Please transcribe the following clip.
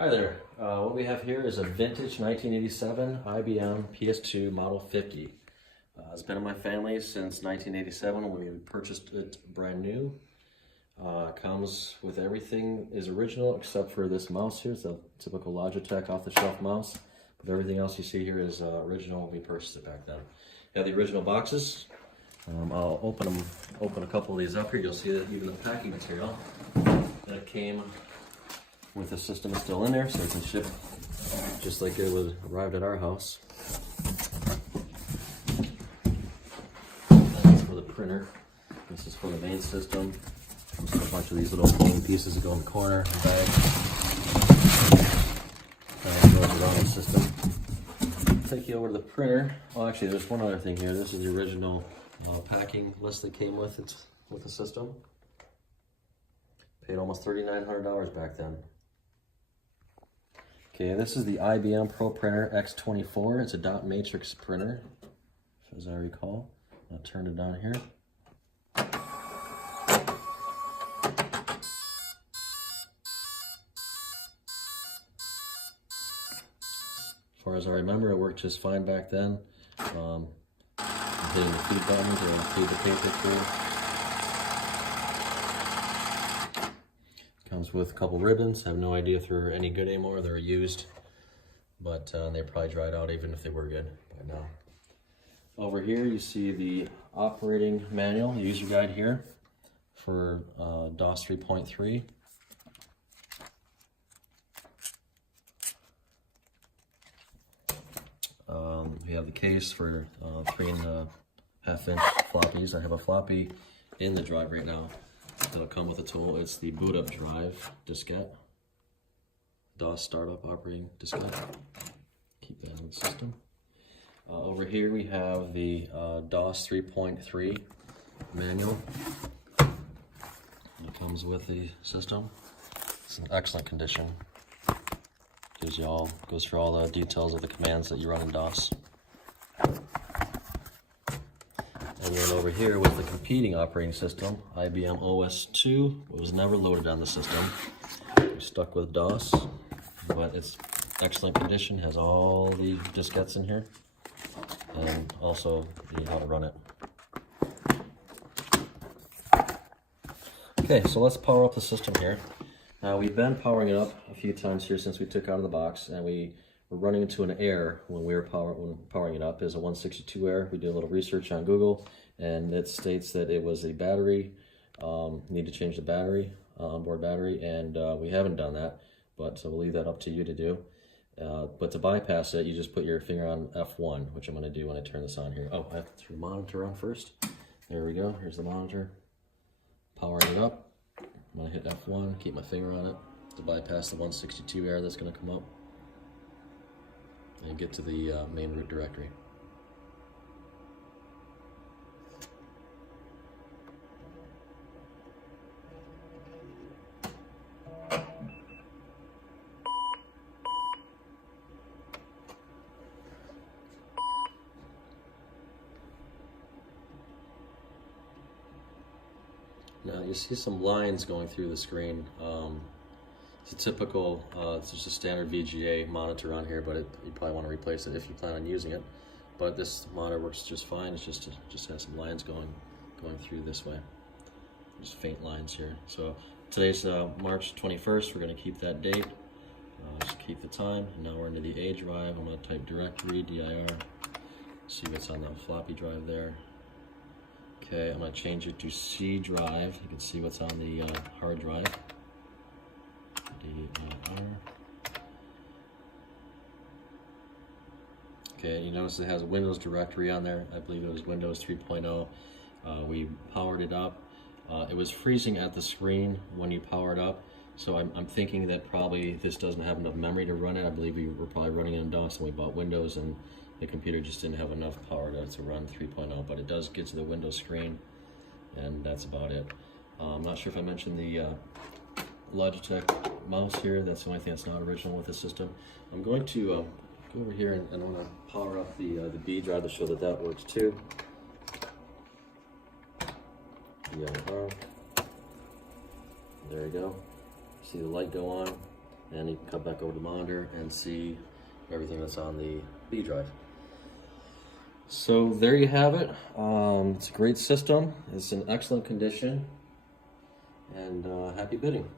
Hi there. What we have here is a vintage 1987 IBM PS2 Model 50. It's been in my family since 1987 when we purchased it brand new. Comes with everything is original except for this mouse here. It's a typical Logitech off-the-shelf mouse. But everything else you see here is original when we purchased it back then. You have the original boxes. I'll open a couple of these up here. You'll see that even the packing material that came with the system is still in there, so it can ship just like it was arrived at our house. That's for the printer. This is for the main system. Just a bunch of these little plain pieces that go in the corner. The bag goes around the system. Take you over to the printer. Oh, actually, there's one other thing here. This is the original packing list that came with it with the system. Paid almost $3,900 back then. Okay, this is the IBM Proprinter X24. It's a dot matrix printer, as I recall. I'll turn it on here. As far as I remember, it worked just fine back then. Hitting the feed button to feed the paper through. Comes with a couple ribbons. I have no idea if they're any good anymore. They're used, but they probably dried out even if they were good by now. Over here you see the operating manual, user guide here for DOS 3.3. We have the case for 3.5-inch floppies. I have a floppy in the drive right now. That'll come with a tool. It's the boot up drive diskette. DOS startup operating diskette. Keep that in the system. Over here we have the DOS 3.3 manual. It comes with the system. It's in excellent condition. Goes through all the details of the commands that you run in DOS. And then over here with the competing operating system, IBM OS 2, it was never loaded on the system. We're stuck with DOS, but it's excellent condition, has all the diskettes in here, and also how to run it. Okay, so let's power up the system here. We've been powering it up a few times here since we took it out of the box, and we were running into an error when we were powering it up. It's a 162 error. We did a little research on Google, and it states that it was a battery. Need to change the battery, onboard battery, and we haven't done that, but so we'll leave that up to you to do. But to bypass it, you just put your finger on F1, which I'm going to do when I turn this on here. Oh, I have to turn the monitor on first. There we go. Here's the monitor. Powering it up. I'm going to hit F1, keep my finger on it to bypass the 162 error that's going to come up and get to the main root directory. Now you see some lines going through the screen. It's a typical, it's just a standard VGA monitor on here, but you probably want to replace it if you plan on using it. But this monitor works just fine. It's just has some lines going through this way. Just faint lines here. So today's March 21st. We're going to keep that date. Just keep the time. And now we're into the A drive. I'm going to type directory dir. See what's on the floppy drive there. Okay, I'm going to change it to C drive. You can see what's on the hard drive. DIR. Okay, you notice it has a Windows directory on there. I believe it was Windows 3.0. We powered it up. It was freezing at the screen when you power it up, so I'm thinking that probably this doesn't have enough memory to run it. I believe we were probably running it in DOS and we bought Windows, and the computer just didn't have enough power to run 3.0, but it does get to the Windows screen, and that's about it. I'm not sure if I mentioned the Logitech mouse here. That's the only thing that's not original with the system. I'm going to go over here and I'm going to power up the B drive to show that that works too. DIR. There you go. See the light go on. and you can come back over to the monitor and see everything that's on the B drive. So there you have it. It's a great system. It's in excellent condition, and happy bidding.